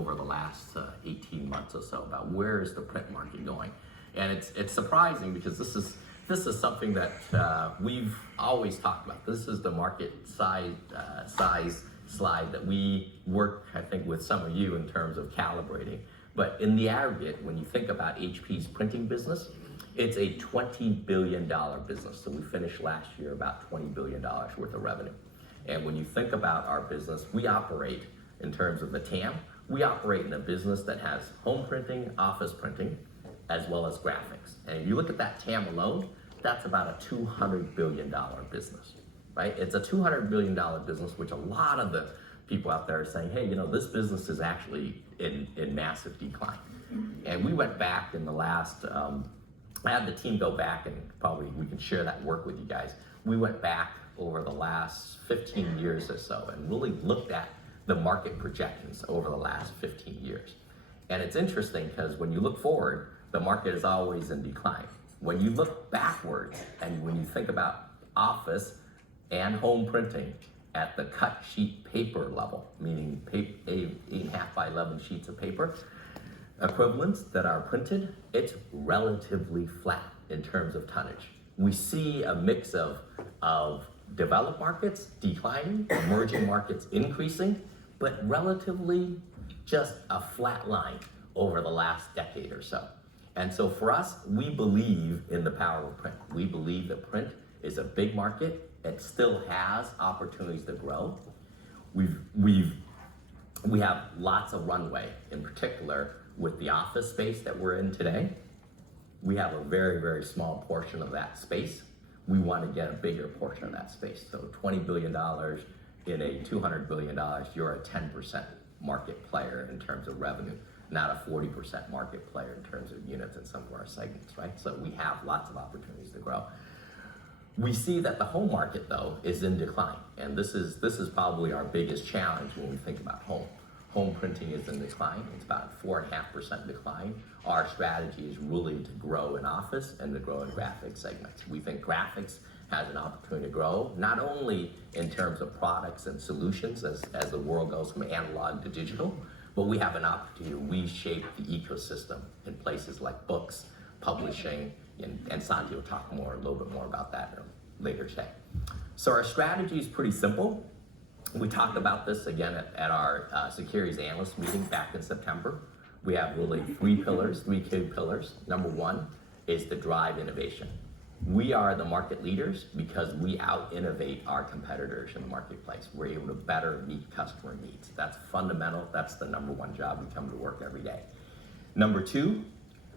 over the last 18 months or so about where is the print market going. And it's surprising because this is something that we've always talked about. This is the market size slide that we work, I think, with some of you in terms of calibrating. But in the aggregate, when you think about HP's printing business, it's a $20 billion business. So we finished last year about $20 billion worth of revenue. And when you think about our business, we operate in terms of the TAM, we operate in a business that has home printing, office printing, as well as graphics. And if you look at that TAM alone, that's about a $200 billion business, right? It's a $200 billion business, which a lot of the people out there are saying, hey, you know, this business is actually in massive decline. And we went back in the last, I had the team go back and probably we can share that work with you guys. We went back over the last 15 years or so and really looked at the market projections over the last 15 years. And it's interesting because when you look forward, the market is always in decline. When you look backwards and when you think about office and home printing at the cut sheet paper level, meaning 8.5 by 11 sheets of paper, equivalents that are printed, it's relatively flat in terms of tonnage. We see a mix of developed markets declining, emerging markets increasing, but relatively just a flat line over the last decade or so. And so for us, we believe in the power of print. We believe that print is a big market. It still has opportunities to grow. We have lots of runway, in particular with the office space that we're in today. We have a very, very small portion of that space. We want to get a bigger portion of that space. So $20 billion in a $200 billion, you're a 10% market player in terms of revenue, not a 40% market player in terms of units in some of our segments, right? So we have lots of opportunities to grow. We see that the home market, though, is in decline. And this is probably our biggest challenge when we think about home. Home printing is in decline. It's about 4.5% decline. Our strategy is really to grow in office and to grow in graphic segments. We think graphics has an opportunity to grow, not only in terms of products and solutions as the world goes from analog to digital, but we have an opportunity to reshape the ecosystem in places like books, publishing, and Santi will talk a little bit more about that later today. So our strategy is pretty simple. We talked about this again at our securities analyst meeting back in September. We have really three key pillars. Number one is to drive innovation. We are the market leaders because we out-innovate our competitors in the marketplace. We're able to better meet customer needs. That's fundamental. That's the number one job we come to work every day. Number two,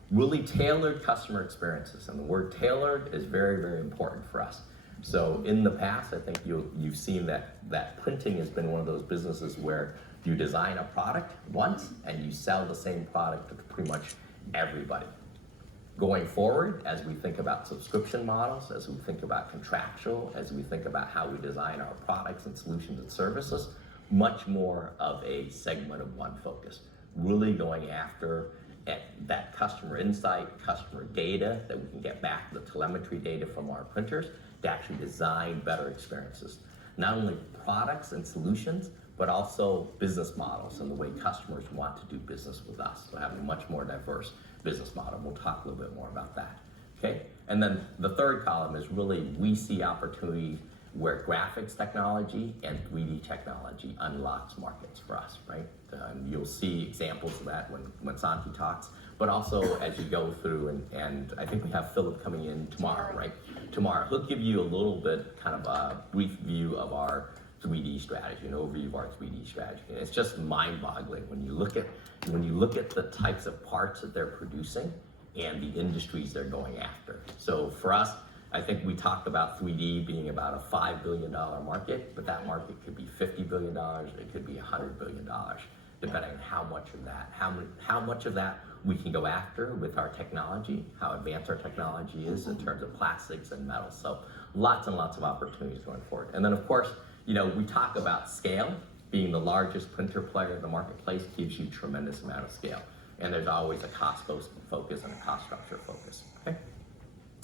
really tailored customer experiences. And the word tailored is very, very important for us. So in the past, I think you've seen that printing has been one of those businesses where you design a product once and you sell the same product to pretty much everybody. Going forward, as we think about subscription models, as we think about contractual, as we think about how we design our products and solutions and services, much more of a segment of one focus. Really going after that customer insight, customer data that we can get back, the telemetry data from our printers to actually design better experiences. Not only products and solutions, but also business models and the way customers want to do business with us. So having a much more diverse business model. We'll talk a little bit more about that, okay? And then the third column is really we see opportunities where graphics technology and 3D technology unlocks markets for us, right? You'll see examples of that when Santi talks, but also as you go through, and I think we have Philip coming in tomorrow, right? Tomorrow, he'll give you a little bit, kind of a brief view of our 3D strategy, an overview of our 3D strategy. And it's just mind-boggling when you look at the types of parts that they're producing and the industries they're going after. So for us, I think we talked about 3D being about a $5 billion market, but that market could be $50 billion, it could be $100 billion, depending on how much of that we can go after with our technology, how advanced our technology is in terms of plastics and metals. So lots and lots of opportunities going forward. And then of course, you know, we talk about scale. Being the largest printer player in the marketplace gives you tremendous amount of scale. And there's always a cost focus and a cost structure focus, okay?